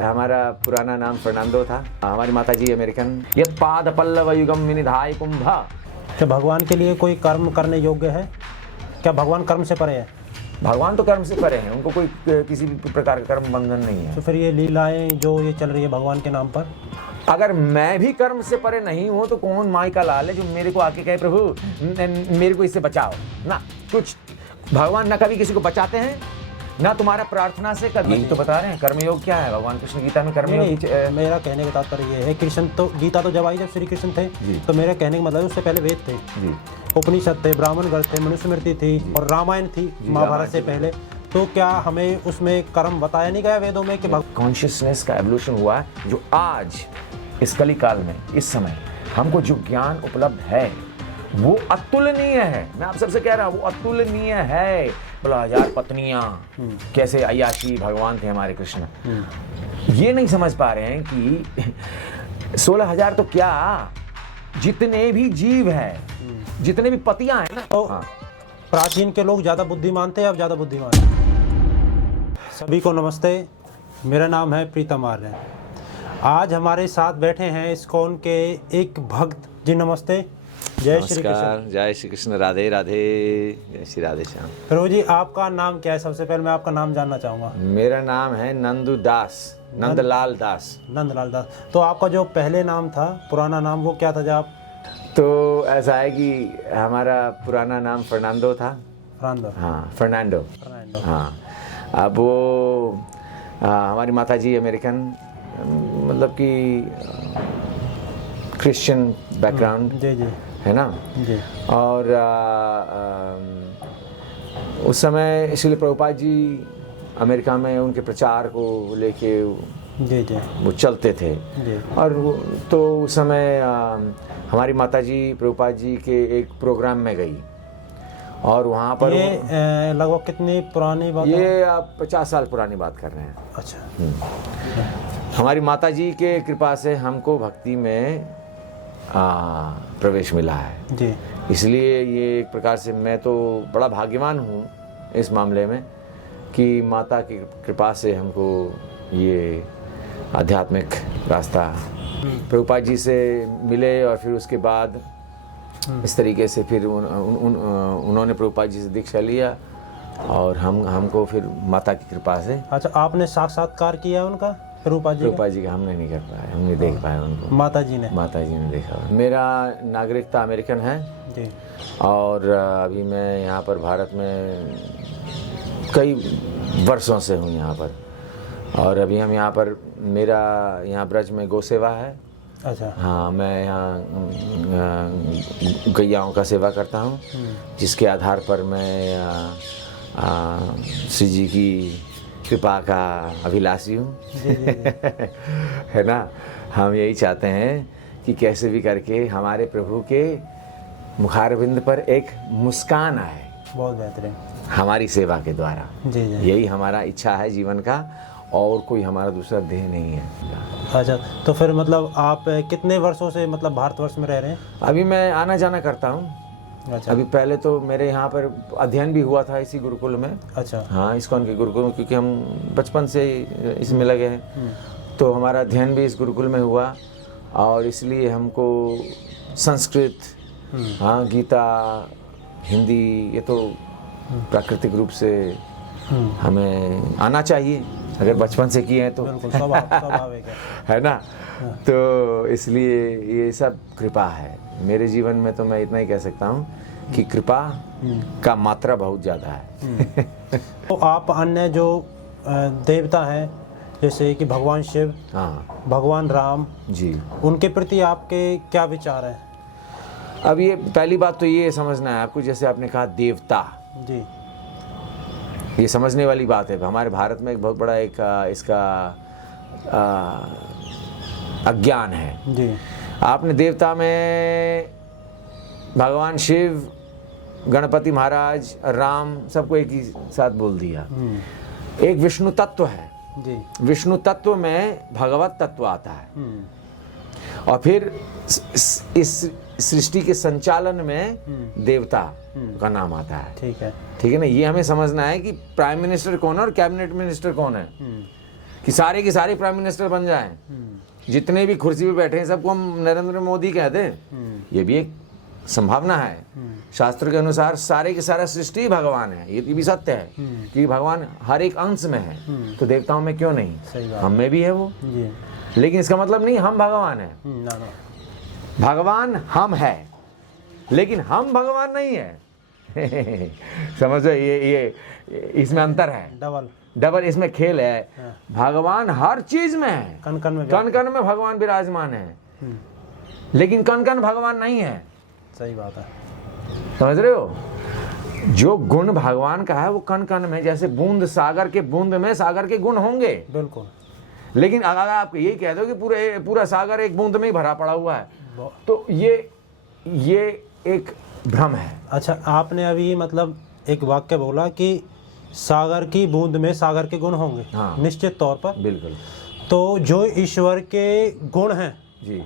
हमारा पुराना नाम फर्नांडो था। हमारी माताजी अमेरिकन। यत् पाद पल्लव युगम विनिधाय कुंभ। क्या भगवान के लिए कोई कर्म करने योग्य है? क्या भगवान कर्म से परे है? भगवान तो कर्म से परे हैं, उनको कोई किसी भी प्रकार का कर्म बंधन नहीं है। तो फिर ये लीलाएं जो ये चल रही है भगवान के नाम पर, अगर मैं भी कर्म से परे नहीं हूं तो कौन माई का लाल है जो मेरे को आके कहे प्रभु मेरे को इससे बचाओ ना। कुछ भगवान ना कभी किसी को बचाते हैं ना तुम्हारा प्रार्थना से कभी। यही तो बता रहे हैं कर्मयोग क्या है। भगवान कृष्ण गीता में कर्मयोग। मेरा कहने का तात्पर्य ये है, कृष्ण तो गीता तो जब आई जब श्री कृष्ण थे, तो मेरे कहने का मतलब उससे पहले वेद थे, उपनिषद थे, ब्राह्मण गण थे, मनुस्मृति थी और रामायण थी महाभारत से पहले। तो क्या हमें उसमें कर्म बताया नहीं गया वेदों में कि कॉन्शियसनेस का एवोल्यूशन हुआ है जो आज इस कली काल में इस समय हमको जो ज्ञान उपलब्ध है वो अतुलनीय है। मैं आप सबसे कह रहा हूँ वो अतुलनीय है। बोला 1000 पत्नियां कैसे अय्याशी भगवान थे हमारे कृष्ण। ये नहीं समझ पा रहे हैं कि 16,000 तो क्या, जितने भी जीव है, जितने भी पतियां हैं ना। तो प्राचीन के लोग ज्यादा बुद्धिमान थे, अब ज्यादा बुद्धिमान हैं। सभी को नमस्ते, मेरा नाम है प्रीतम आर्य। आज हमारे साथ बैठे हैं इस्कॉन के एक भक्त जी। नमस्ते। जय श्री कृष्ण। जय श्री कृष्ण। राधे राधे। जय श्री राधे श्याम। प्रभु जी, आपका नाम क्या है? सबसे पहले मैं आपका नाम जानना चाहूंगा। मेरा नाम है नंदू दास, नंदलाल दास। नंदलाल दास। तो आपका जो पहले नाम था, पुराना नाम, वो क्या था जब आप? तो ऐसा है कि हमारा पुराना नाम फर्नांडो था। फर्नांडो। हाँ, फर्नांडो। फर्नांडो। हाँ, अब वो हमारी माताजी अमेरिकन, मतलब कि क्रिश्चियन बैकग्राउंड जी जी है ना जी। और उस समय इसलिए प्रभुपाद जी अमेरिका में उनके प्रचार को लेके जी जी वो चलते थे जी। और तो उस समय हमारी माताजी प्रभुपाद जी के एक प्रोग्राम में गई और वहाँ पर ये लगभग कितनी पुरानी बात है? ये आप 50 साल पुरानी बात कर रहे हैं। अच्छा। हमारी माताजी के कृपा से हमको भक्ति में प्रवेश मिला है जी। इसलिए ये एक प्रकार से मैं तो बड़ा भाग्यवान हूँ इस मामले में कि माता की कृपा से हमको ये आध्यात्मिक रास्ता प्रभुपाद जी से मिले और फिर उसके बाद इस तरीके से फिर उन्होंने प्रभुपाद जी से दीक्षा लिया और हमको फिर माता की कृपा से। अच्छा, आपने साक्षात्कार किया उनका? प्रभुपाद जी का हमने नहीं कर पाया, हम नहीं देख पाए उनको। माता जी ने देखा। मेरा नागरिकता अमेरिकन है जी। और अभी मैं यहाँ पर भारत में कई वर्षों से हूँ यहाँ पर और अभी हम यहाँ पर, मेरा यहाँ ब्रज में गौ सेवा है। अच्छा। हाँ, मैं यहाँ गैयाओं का सेवा करता हूँ जिसके आधार पर मैं श्री जी की कृपा का अभिलाषी हूँ। है ना। हम यही चाहते हैं कि कैसे भी करके हमारे प्रभु के मुखारविंद पर एक मुस्कान आए। बहुत बेहतरीन। हमारी सेवा के द्वारा। जी जी। यही हमारा इच्छा है जीवन का और कोई हमारा दूसरा ध्येय नहीं है। अच्छा, तो फिर मतलब आप कितने वर्षों से मतलब भारतवर्ष में रह रहे हैं? अभी मैं आना जाना करता हूँ। अच्छा। अभी पहले तो मेरे यहाँ पर अध्ययन भी हुआ था इसी गुरुकुल में। अच्छा। हाँ, इस्कॉन के गुरुकुल में, क्योंकि हम बचपन से इसमें लगे हैं तो हमारा अध्ययन भी इस गुरुकुल में हुआ और इसलिए हमको संस्कृत, हाँ, गीता, हिंदी, ये तो प्राकृतिक रूप से हमें आना चाहिए अगर बचपन से किए हैं तो। बिल्कुल स्वाभाविक है ना। तो इसलिए ये सब कृपा है मेरे जीवन में। तो मैं इतना ही कह सकता हूँ कि कृपा का मात्रा बहुत ज़्यादा है। तो आप अन्य जो देवता हैं जैसे कि भगवान शिव, हाँ, भगवान राम जी, उनके प्रति आपके क्या विचार हैं? अब ये पहली बात तो ये समझना है आपको, जैसे आपने कहा देवता जी, ये समझने वाली बात है। हमारे भारत में एक बहुत बड़ा एक इसका अज्ञान है जी। आपने देवता में भगवान शिव, गणपति महाराज, राम सबको एक ही साथ बोल दिया। एक विष्णु तत्व है जी। विष्णु तत्व में भगवत तत्व आता है और फिर इस सृष्टि के संचालन में देवता का नाम आता है। ठीक है। ठीक है ना। ये हमें समझना है कि प्राइम मिनिस्टर कौन है और कैबिनेट मिनिस्टर कौन है। कि सारे के सारे प्राइम मिनिस्टर बन जाएं, जितने भी कुर्सी पे बैठे हैं सबको हम नरेंद्र मोदी कहते हैं, ये भी एक संभावना है। शास्त्र के अनुसार सारे के सारा सृष्टि ही भगवान है, ये भी सत्य है कि भगवान हर एक अंश में है, तो देवताओं में क्यों नहीं, हम में भी है वो जी। लेकिन इसका मतलब नहीं हम भगवान है। ना ना, भगवान हम है लेकिन हम भगवान नहीं है। समझो, ये इसमें अंतर है, डबल इसमें खेल है। भगवान हर चीज में है, कण कण में कण कण में भगवान विराजमान है, लेकिन कण कण भगवान नहीं है। सही बात है, समझ रहे हो? जो गुण भगवान का है वो कण कण में, जैसे बूंद सागर के, बूंद में सागर के गुण होंगे बिल्कुल। लेकिन अगर आप यही कह दो कि पूरा सागर एक बूंद में ही भरा पड़ा हुआ है, तो ये एक भ्रम है। अच्छा, आपने अभी मतलब एक वाक्य बोला कि सागर की बूंद में सागर के गुण होंगे। हाँ। निश्चित तौर पर बिल्कुल। तो जो ईश्वर के गुण हैं जी,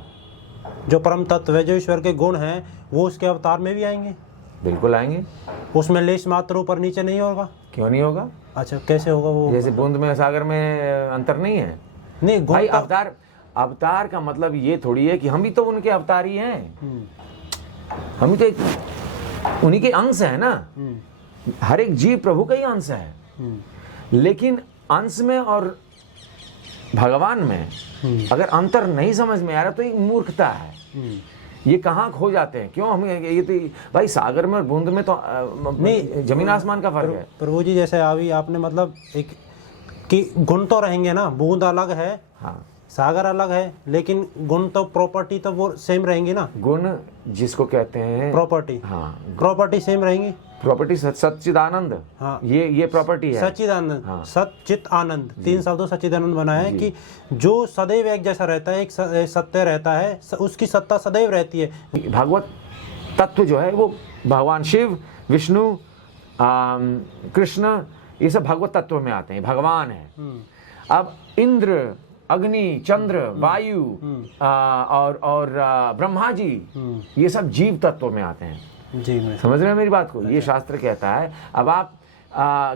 जो परम तत्व है, जो ईश्वर के गुण हैं, वो उसके अवतार में भी आएंगे। बिल्कुल आएंगे। उसमें लेश मात्र ऊपर नीचे नहीं होगा। क्यों नहीं होगा? अच्छा, कैसे होगा वो? जैसे बूंद में सागर में अंतर नहीं है। नहीं, गुण भाई तो- अवतार का मतलब ये थोड़ी है कि हम भी तो उनके अवतार ही हैं, हम भी तो उन्हीं के अंश है ना। हर एक जीव प्रभु का ही अंश है, लेकिन अंश में और भगवान में अगर अंतर नहीं समझ में आ रहा तो ये मूर्खता है। ये कहाँ खो जाते हैं? क्यों हम ये तो भाई सागर में और बूंद में तो नहीं, जमीन आसमान का फर्क है। प्रभु जी, जैसे अभी आपने मतलब एक कि गुण तो रहेंगे ना, बूंद अलग है, हाँ, सागर अलग है, लेकिन गुण तो, प्रॉपर्टी तो वो सेम रहेंगी ना। गुण जिसको कहते हैं प्रॉपर्टी, हाँ, प्रॉपर्टी सेम रहेंगी। प्रॉपर्टी सच्चिदानंद, हाँ, ये प्रॉपर्टी है। सच्चिदानंद, हाँ। सच्चित आनंद, 3 शब्दों सच्चिदानंद बना है कि जो सदैव एक जैसा रहता है, एक सत्य रहता है, उसकी सत्ता सदैव रहती है। भागवत तत्व जो है वो भगवान शिव, विष्णु, कृष्ण, ये सब भगवत तत्व में आते हैं, भगवान है। अब इंद्र, अग्नि, चंद्र, वायु और ब्रह्मा जी, ये सब जीव तत्व में आते हैं। जी, मैं समझ रहे हैं मेरी बात को? ये शास्त्र कहता है। अब आप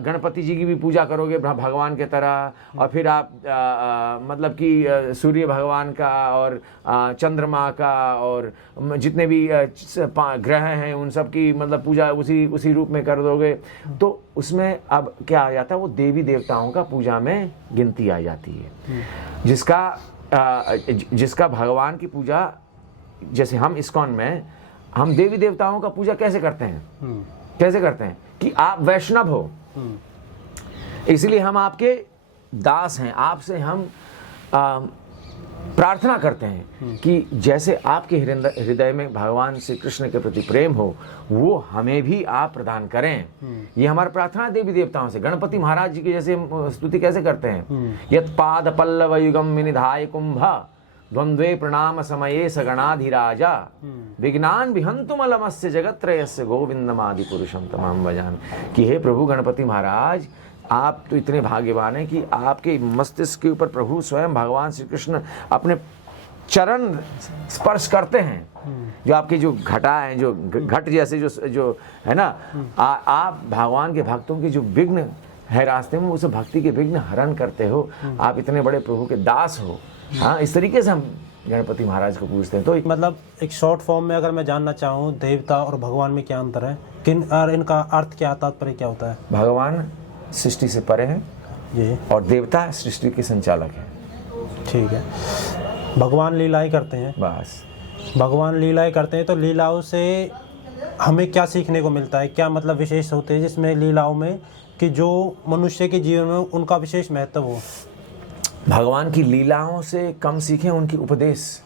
गणपति जी की भी पूजा करोगे भगवान के तरह, और फिर आप मतलब कि सूर्य भगवान का और चंद्रमा का और जितने भी ग्रह हैं उन सब की मतलब पूजा उसी रूप में कर दोगे, तो उसमें अब क्या आ जाता है? वो देवी देवताओं का पूजा में गिनती आ जाती है, जिसका भगवान की पूजा, जैसे हम इस्कॉन में हम देवी देवताओं का पूजा कैसे करते हैं? कैसे करते हैं कि आप वैष्णव हो, इसलिए हम आपके दास हैं, आपसे हम प्रार्थना करते हैं कि जैसे आपके हृदय में भगवान श्री कृष्ण के प्रति प्रेम हो, वो हमें भी आप प्रदान करें। ये हमारा प्रार्थना है देवी देवताओं से। गणपति महाराज जी की जैसे हम स्तुति कैसे करते हैं? यत् पाद पल्लव युगम विनिधाय कुंभ द्वंद्वे प्रणाम समये सगणाधिराजा विज्ञान विहंतुमलमस्य जगत्त्रयस्य गोविंदमादि पुरुषम तमाम भजान। कि हे प्रभु गणपति महाराज, आप तो इतने भाग्यवान हैं कि आपके मस्तिष्क के ऊपर प्रभु स्वयं भगवान श्री कृष्ण अपने चरण स्पर्श करते हैं। जो आपके जो घटा है, जो घट जैसे जो है ना, आप भगवान के भक्तों के जो विघ्न है रास्ते में, उस भक्ति के विघ्न हरण करते हो। आप इतने बड़े प्रभु के दास हो। हाँ, इस तरीके से हम गणपति महाराज को पूछते हैं। तो मतलब एक शॉर्ट फॉर्म में अगर मैं जानना चाहूँ, देवता और भगवान में क्या अंतर है, किन और इनका अर्थ क्या, तात्पर्य क्या होता है? भगवान सृष्टि से परे हैं जी, और देवता सृष्टि के संचालक हैं। ठीक है। भगवान लीलाएं करते हैं, बस भगवान लीलाएं करते हैं, तो लीलाओं से हमें क्या सीखने को मिलता है? क्या मतलब विशेष होते हैं जिसमें लीलाओं में कि जो मनुष्य के जीवन में उनका विशेष महत्व हो? भगवान की लीलाओं से कम सीखें उनकी उपदेश।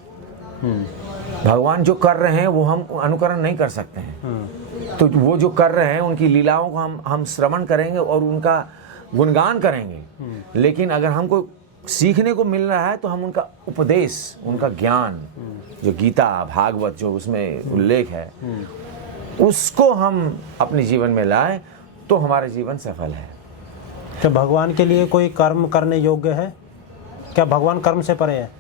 भगवान जो कर रहे हैं वो हम अनुकरण नहीं कर सकते हैं, तो वो जो कर रहे हैं उनकी लीलाओं को हम श्रवण करेंगे और उनका गुणगान करेंगे। लेकिन अगर हमको सीखने को मिल रहा है तो हम उनका उपदेश, उनका ज्ञान, जो गीता भागवत जो उसमें उल्लेख है, उसको हम अपने जीवन में लाएं तो हमारा जीवन सफल है। क्या भगवान के लिए कोई कर्म करने योग्य है? क्या भगवान कर्म से परे है?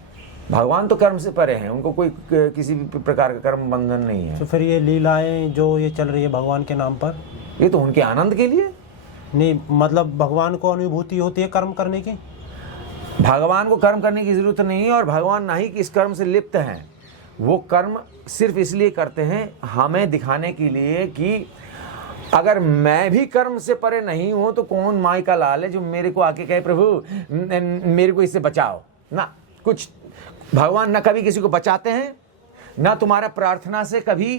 भगवान तो कर्म से परे हैं, उनको कोई किसी भी प्रकार का कर्म बंधन नहीं है। तो फिर ये लीलाएं जो ये चल रही है भगवान के नाम पर, ये तो उनके आनंद के लिए। नहीं मतलब भगवान को अनुभूति होती है कर्म करने की? भगवान को कर्म करने की जरूरत नहीं है और भगवान ना ही कि इस कर्म से लिप्त हैं। वो कर्म सिर्फ इसलिए करते हैं हमें दिखाने के लिए कि अगर मैं भी कर्म से परे नहीं हूं तो कौन माई का लाल है जो मेरे को आके कहे प्रभु मेरे को इससे बचाओ ना। कुछ भगवान ना कभी किसी को बचाते हैं, ना तुम्हारा प्रार्थना से कभी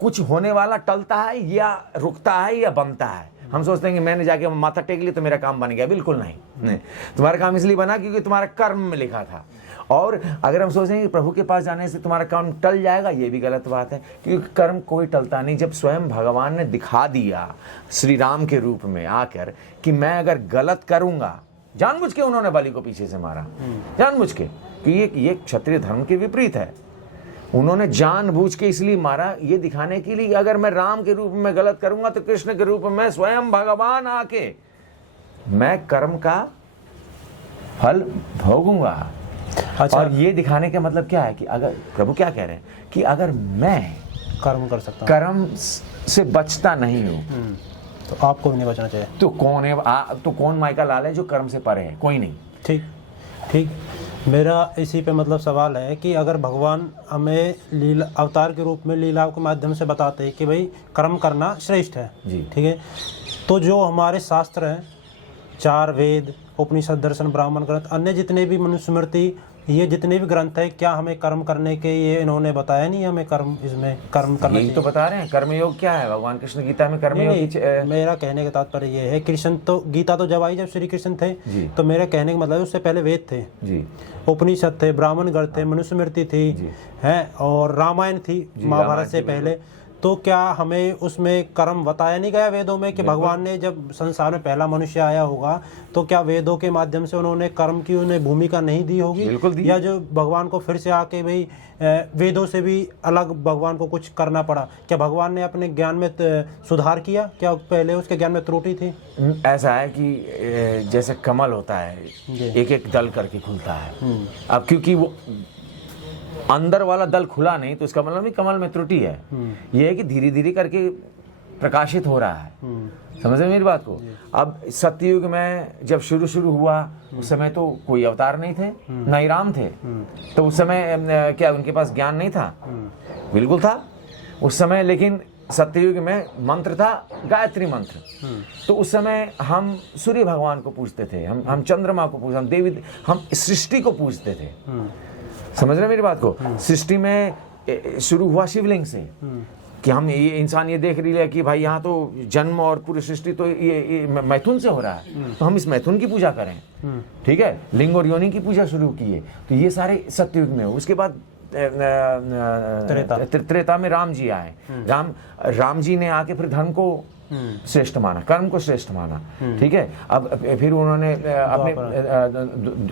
कुछ होने वाला टलता है या रुकता है या बनता है। हम सोचते हैं कि मैंने जाके माथा टेक ली तो मेरा काम बन गया। बिल्कुल नहीं, तुम्हारा काम इसलिए बना क्योंकि तुम्हारा कर्म में लिखा था। और अगर हम सोचें कि प्रभु के पास जाने से तुम्हारा काम टल जाएगा, ये भी गलत बात है, क्योंकि कर्म कोई टलता नहीं। जब स्वयं भगवान ने दिखा दिया श्री राम के रूप में आकर कि मैं अगर गलत करूंगा, जानबूझ के उन्होंने बलि को पीछे से मारा, जानबूझ के, कि ये क्षत्रिय धर्म के विपरीत है। उन्होंने जानबूझ के इसलिए मारा, ये दिखाने के लिए अगर मैं राम के रूप में गलत करूंगा तो कृष्ण के रूप में स्वयं भगवान आके मैं कर्म का फल भोगूंगा। अच्छा। और ये दिखाने का मतलब क्या है कि अगर प्रभु क्या कह रहे हैं कि अगर मैं कर्म कर सकता हूँ, कर्म से बचता नहीं हूं तो आपको भी नहीं बचना चाहिए। तो कौन है तो कौन माई का लाल है जो कर्म से परे है? कोई नहीं। ठीक ठीक। मेरा इसी पे मतलब सवाल है कि अगर भगवान हमें लीला अवतार के रूप में लीलाओं के माध्यम से बताते हैं कि भाई कर्म करना श्रेष्ठ है जी, ठीक है, तो जो हमारे शास्त्र हैं, 4 वेद, उपनिषद, दर्शन, ब्राह्मण ग्रंथ, अन्य जितने भी मनुस्मृति, ये जितने भी ग्रंथ है, क्या हमें कर्म करने के ये इन्होंने बताया नहीं हमें कर्म, इसमें कर्म करना यही तो बता रहे हैं। कर्मयोग क्या है? भगवान कृष्ण गीता में कर्मयोग मेरा कहने का तात्पर्य ये है, कृष्ण तो गीता तो जब आई जब श्री कृष्ण थे जी, तो मेरा कहने का मतलब उससे पहले वेद थे जी, उपनिषद थे, ब्राह्मण ग्रंथ थे, मनुस्मृति थी है, और रामायण थी महाभारत से पहले। तो क्या हमें उसमें कर्म बताया नहीं गया वेदों में कि भगवान ने जब संसार में पहला मनुष्य आया होगा तो क्या वेदों के माध्यम से उन्होंने कर्म की उन्हें भूमिका नहीं दी होगी? बिल्कुल दी। या जो भगवान को फिर से आके भाई वेदों से भी अलग भगवान को कुछ करना पड़ा? क्या भगवान ने अपने ज्ञान में सुधार किया? क्या पहले उसके ज्ञान में त्रुटि थी? ऐसा है कि जैसे कमल होता है, एक एक दल करके खुलता है। अब क्योंकि वो अंदर वाला दल खुला नहीं तो इसका मतलब नहीं कमल में त्रुटि है। ये है कि धीरे धीरे करके प्रकाशित हो रहा है। समझ रहे मेरी बात को? अब सतयुग में जब शुरू हुआ उस समय तो कोई अवतार नहीं थे, न ही राम थे। तो उस समय क्या उनके पास ज्ञान नहीं था? बिल्कुल था उस समय। लेकिन सतयुग में मंत्र था, गायत्री मंत्र। तो उस समय हम सूर्य भगवान को पूजते थे, हम चंद्रमा को पूजते, हम देवी, हम सृष्टि को पूजते थे। समझ रहे मेरी बात को? सृष्टि में शुरू हुआ शिवलिंग से कि हम ये इंसान ये देख रही है कि भाई यहाँ तो जन्म और पूरी सृष्टि तो ये मैथुन से हो रहा है, तो हम इस मैथुन की पूजा करें। ठीक है, लिंग और योनि की पूजा शुरू की है। तो ये सारे सतयुग में हो। उसके बाद त्रेता में राम जी आए। राम जी ने आके फिर धर्म को श्रेष्ठ माना, कर्म को श्रेष्ठ माना। ठीक है, अब फिर उन्होंने अपने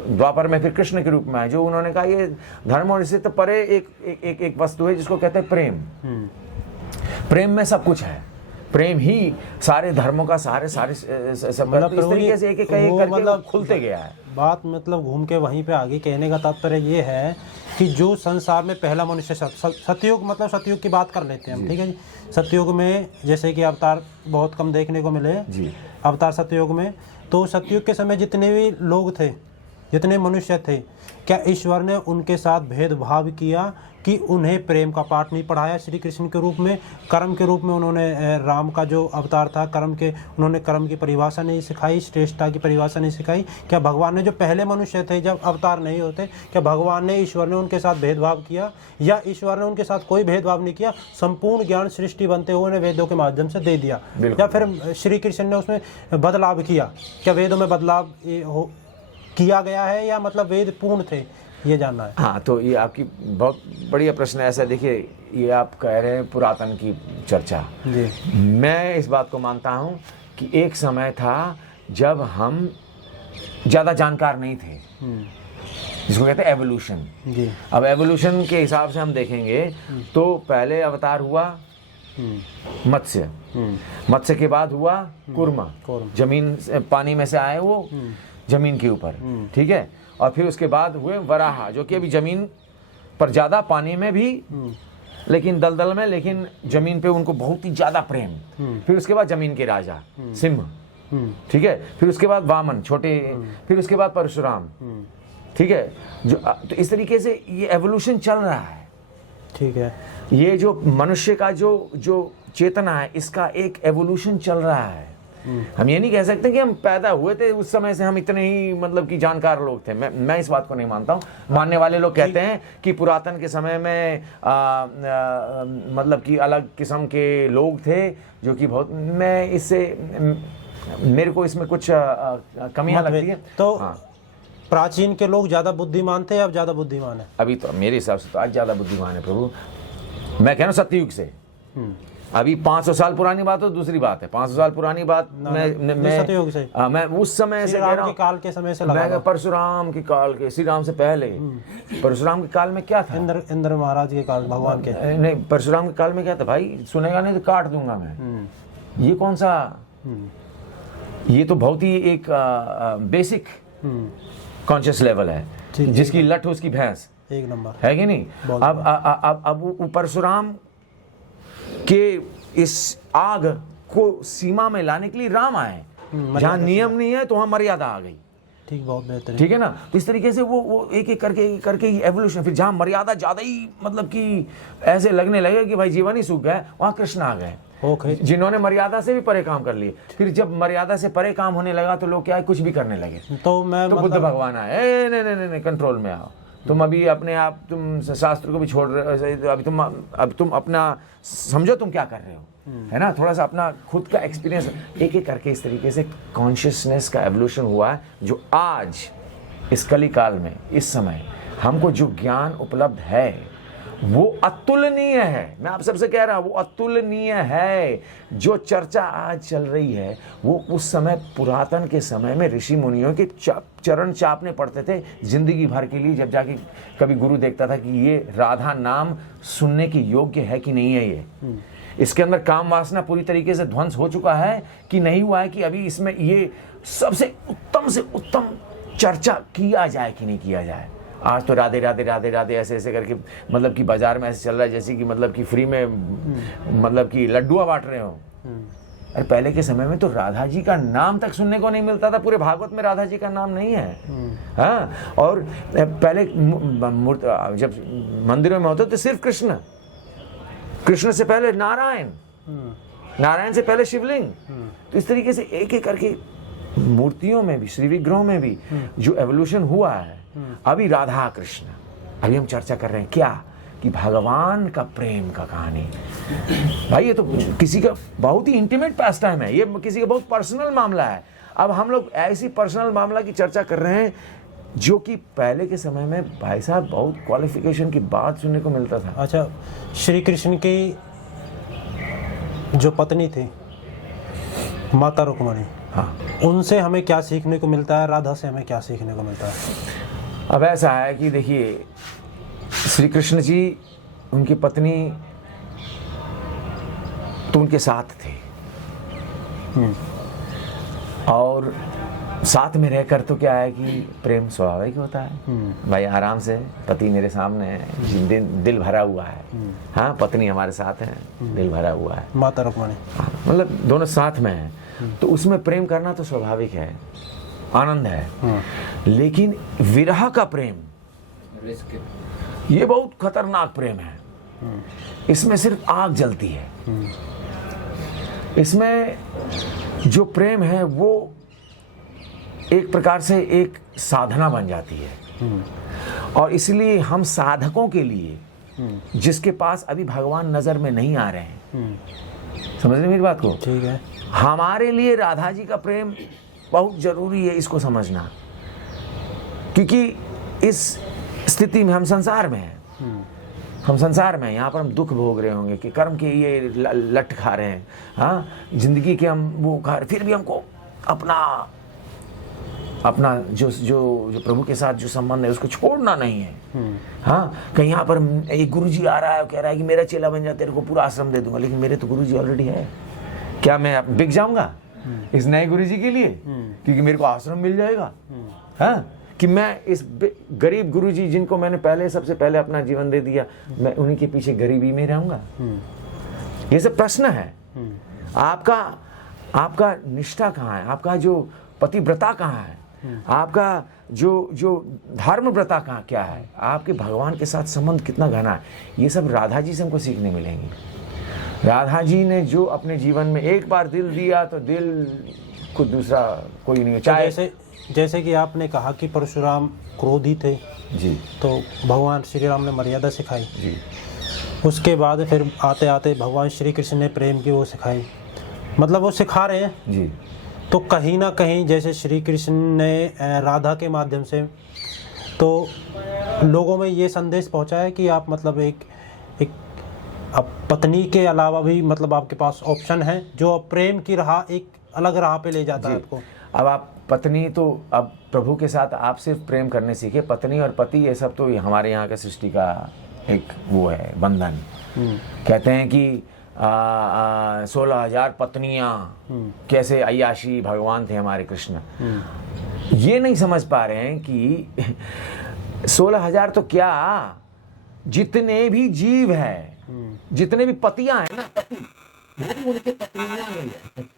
द्वापर में फिर कृष्ण के रूप में आए, जो उन्होंने कहा ये धर्म और इससे तो परे एक वस्तु है जिसको कहते हैं प्रेम। प्रेम में सब कुछ है, प्रेम ही सारे धर्मों का सब मतलब इस तरीके से एक करके मतलब खुलते गया है। बात मतलब घूम के वहीं पे आगे कहने का तात्पर्य ये है कि जो संसार में पहला मनुष्य सतयुग, मतलब सतयुग की बात कर लेते हैं हम, ठीक है जी। सतयुग में जैसे कि अवतार बहुत कम देखने को मिले जी, अवतार सतयुग में, तो सतयुग के समय जितने भी लोग थे, जितने मनुष्य थे, क्या ईश्वर ने उनके साथ भेदभाव किया कि उन्हें प्रेम का पाठ नहीं पढ़ाया श्री कृष्ण के रूप में? कर्म के रूप में उन्होंने राम का जो अवतार था, उन्होंने कर्म की परिभाषा नहीं सिखाई, श्रेष्ठता की परिभाषा नहीं सिखाई? क्या भगवान ने जो पहले मनुष्य थे जब अवतार नहीं होते, क्या भगवान ने, ईश्वर ने उनके साथ भेदभाव किया? या ईश्वर ने उनके साथ कोई भेदभाव नहीं किया, संपूर्ण ज्ञान सृष्टि बनते हुए उन्हें वेदों के माध्यम से दे दिया? या फिर श्री कृष्ण ने उसमें बदलाव किया? क्या वेदों में बदलाव किया गया है या मतलब वेद पूर्ण थे? ये जानना है। हाँ, तो ये आपकी बहुत बढ़िया प्रश्न है। ऐसा देखिए, ये आप कह रहे हैं पुरातन की चर्चा जी। मैं इस बात को मानता हूँ कि एक समय था जब हम ज़्यादा जानकार नहीं थे, जिसको कहते हैं एवोल्यूशन जी। अब एवोल्यूशन के हिसाब से हम देखेंगे तो पहले अवतार हुआ मत्स्य, मत्स्य के बाद हुआ कुर्मा, जमीन पानी में से आए वो जमीन के ऊपर, ठीक है। और फिर उसके बाद हुए वराह, जो कि अभी जमीन पर ज्यादा, पानी में भी लेकिन दलदल में, लेकिन जमीन पे उनको बहुत ही ज्यादा प्रेम। फिर उसके बाद जमीन के राजा सिंह, ठीक है। फिर उसके बाद वामन छोटे, फिर उसके बाद परशुराम, ठीक है, जो तो इस तरीके से ये एवोल्यूशन चल रहा है। ठीक है। ये जो मनुष्य का जो चेतना है, इसका एक एवोल्यूशन चल रहा है। हम ये नहीं कह सकते कि हम पैदा हुए थे उस समय से हम इतने ही मतलब कि जानकार लोग थे। मैं इस बात को नहीं मानता हूँ। मानने वाले लोग कहते हैं कि पुरातन के समय में मतलब कि अलग किस्म के लोग थे जो कि बहुत, मैं इससे मेरे को इसमें कुछ कमियां लगती है। तो हाँ। प्राचीन के लोग ज्यादा बुद्धिमान थे या अब ज्यादा बुद्धिमान है? अभी तो मेरे हिसाब से तो आज ज्यादा बुद्धिमान है प्रभु। मैं कह रहा हूँ सत्ययुग से। अभी 500 साल पुरानी बात तो दूसरी बात है। 500 साल पुरानी बात मैं सतयुग से, मैं उस समय से कह रहा हूँ, काल के समय से मैं परशुराम के काल के, श्री राम से पहले। परशुराम के काल में क्या था? इंद्र महाराज के काल, भगवान के नहीं, परशुराम के काल में क्या था भाई? सुनेगा नहीं तो काट दूंगा मैं। ये कौन सा, ये तो बहुत ही एक बेसिक कॉन्शियस लेवल है। जिसकी लठ उसकी भैंस, एक नंबर है कि नहीं? अब वो परशुराम के इस आग को सीमा में लाने के लिए राम आए। जहाँ नियम नहीं है तो वहाँ मर्यादा आ गई। ठीक, बहुत बेहतरीन। ठीक है ना? तो इस तरीके से वो एक एक करके एवोल्यूशन। फिर जहाँ मर्यादा ज्यादा ही मतलब कि ऐसे लगने लगे कि भाई जीवन ही सूख गए, वहाँ कृष्ण आ गए। जिन्होंने मर्यादा से भी परे काम कर लिए। फिर जब मर्यादा से परे काम होने लगा तो लोग क्या है, कुछ भी करने लगे। तो मैं बुद्ध भगवान आए, नहीं कंट्रोल में आओ। तुम अभी अपने आप, तुम शास्त्र को भी छोड़ रहे हो। अभी तुम अपना समझो तुम क्या कर रहे हो, है ना? थोड़ा सा अपना खुद का एक्सपीरियंस एक एक करके इस तरीके से कॉन्शियसनेस का एवोल्यूशन हुआ है, जो आज इस कली काल में, इस समय हमको जो ज्ञान उपलब्ध है वो अतुलनीय है। मैं आप सबसे कह रहा हूं, वो अतुलनीय है। जो चर्चा आज चल रही है वो उस समय, पुरातन के समय में ऋषि मुनियों के चरण चापने पड़ते थे जिंदगी भर के लिए। जब जाके कभी गुरु देखता था कि ये राधा नाम सुनने के योग्य है कि नहीं है, ये इसके अंदर काम वासना पूरी तरीके से ध्वंस हो चुका है कि नहीं हुआ है, कि अभी इसमें ये सबसे उत्तम से उत्तम चर्चा किया जाए कि नहीं किया जाए। आज तो राधे राधे राधे राधे ऐसे ऐसे करके मतलब कि बाजार में ऐसे चल रहा है जैसे कि मतलब कि फ्री में मतलब कि लड्डुआ बांट रहे हो। अरे पहले के समय में तो राधा जी का नाम तक सुनने को नहीं मिलता था। पूरे भागवत में राधा जी का नाम नहीं है। हाँ, और पहले जब मंदिरों में होते तो सिर्फ कृष्ण, कृष्ण से पहले नारायण, नारायण से पहले शिवलिंग। तो इस तरीके से एक एक करके मूर्तियों में भी, श्री विग्रहों में भी जो एवोल्यूशन हुआ है। अभी राधा कृष्ण, अभी हम चर्चा कर रहे हैं क्या, कि भगवान का प्रेम का कहानी। भाई ये तो किसी का बहुत ही इंटीमेट पास टाइम है, ये किसी का बहुत पर्सनल मामला है। अब हम लोग ऐसी पर्सनल मामला की चर्चा कर रहे हैं जो कि पहले के समय में भाई साहब बहुत क्वालिफिकेशन की बात सुनने को मिलता था। अच्छा, श्री कृष्ण की जो पत्नी थी माता रुक्मणी, हाँ, उनसे हमें क्या सीखने को मिलता है, राधा से हमें क्या सीखने को मिलता है? अब ऐसा है कि देखिए, श्री कृष्ण जी, उनकी पत्नी तो उनके साथ थे और साथ में रहकर तो क्या है कि प्रेम स्वाभाविक होता है। भाई आराम से, पति मेरे सामने है, दिल भरा हुआ है। हाँ, पत्नी हमारे साथ है, दिल भरा हुआ है। माता रुक्मणी मतलब दोनों साथ में हैं, तो उसमें प्रेम करना तो स्वाभाविक है, आनंद है। लेकिन विरह का प्रेम, ये बहुत खतरनाक प्रेम है। इसमें सिर्फ आग जलती है। इसमें जो प्रेम है वो एक प्रकार से एक साधना बन जाती है। और इसलिए हम साधकों के लिए, जिसके पास अभी भगवान नजर में नहीं आ रहे हैं, समझ रहे मेरी बात को? ठीक है। हमारे लिए राधा जी का प्रेम बहुत जरूरी है इसको समझना, क्योंकि इस स्थिति में हम संसार में हैं। हम संसार में, यहाँ पर हम दुख भोग रहे होंगे कि कर्म के ये लट खा रहे हैं। हाँ, जिंदगी के हम वो खा रहे, फिर भी हमको अपना जो प्रभु के साथ जो संबंध है उसको छोड़ना नहीं है। हाँ, कहीं यहाँ पर एक गुरुजी आ रहा है, कह रहा है कि मेरा चेला बन जा, तेरे को पूरा आश्रम दे दूंगा, लेकिन मेरे तो गुरुजी ऑलरेडी है। क्या मैं बिक जाऊंगा इस नए गुरुजी के लिए क्योंकि मेरे को आश्रम मिल जाएगा? हाँ, कि मैं इस गरीब गुरुजी जिनको मैंने सबसे पहले अपना जीवन दे दिया, मैं उन्हीं के पीछे गरीबी में रहूंगा? ये सब प्रश्न है। आपका निष्ठा कहाँ है? आपका जो पतिव्रता कहाँ है? आपका जो जो धर्मव्रता का क्या है, आपके भगवान के साथ संबंध कितना घना है, ये सब राधा जी से हमको सीखने मिलेंगी। राधा जी ने जो अपने जीवन में एक बार दिल दिया तो दिल को दूसरा कोई नहीं, चाहे जैसे कि आपने कहा कि परशुराम क्रोधी थे जी, तो भगवान श्री राम ने मर्यादा सिखाई जी, उसके बाद फिर आते आते भगवान श्री कृष्ण ने प्रेम की वो सिखाई, मतलब वो सिखा रहे हैं जी, तो कहीं ना कहीं जैसे श्री कृष्ण ने राधा के माध्यम से तो लोगों में ये संदेश पहुंचाया कि आप मतलब एक अब पत्नी के अलावा भी मतलब आपके पास ऑप्शन है जो प्रेम की राह एक अलग राह पे ले जाता है आपको। अब आप पत्नी तो अब प्रभु के साथ आप सिर्फ प्रेम करने सीखे, पत्नी और पति ये सब तो हमारे यहाँ के सृष्टि का एक वो है बंधन। कहते हैं कि 16,000 पत्नियां, कैसे अय्याशी भगवान थे हमारे कृष्ण। ये नहीं समझ पा रहे हैं कि 16,000 तो क्या, जितने भी जीव हैं, जितने भी पतियां हैं ना, पति वो भी उनके पत्नियां ही हैं।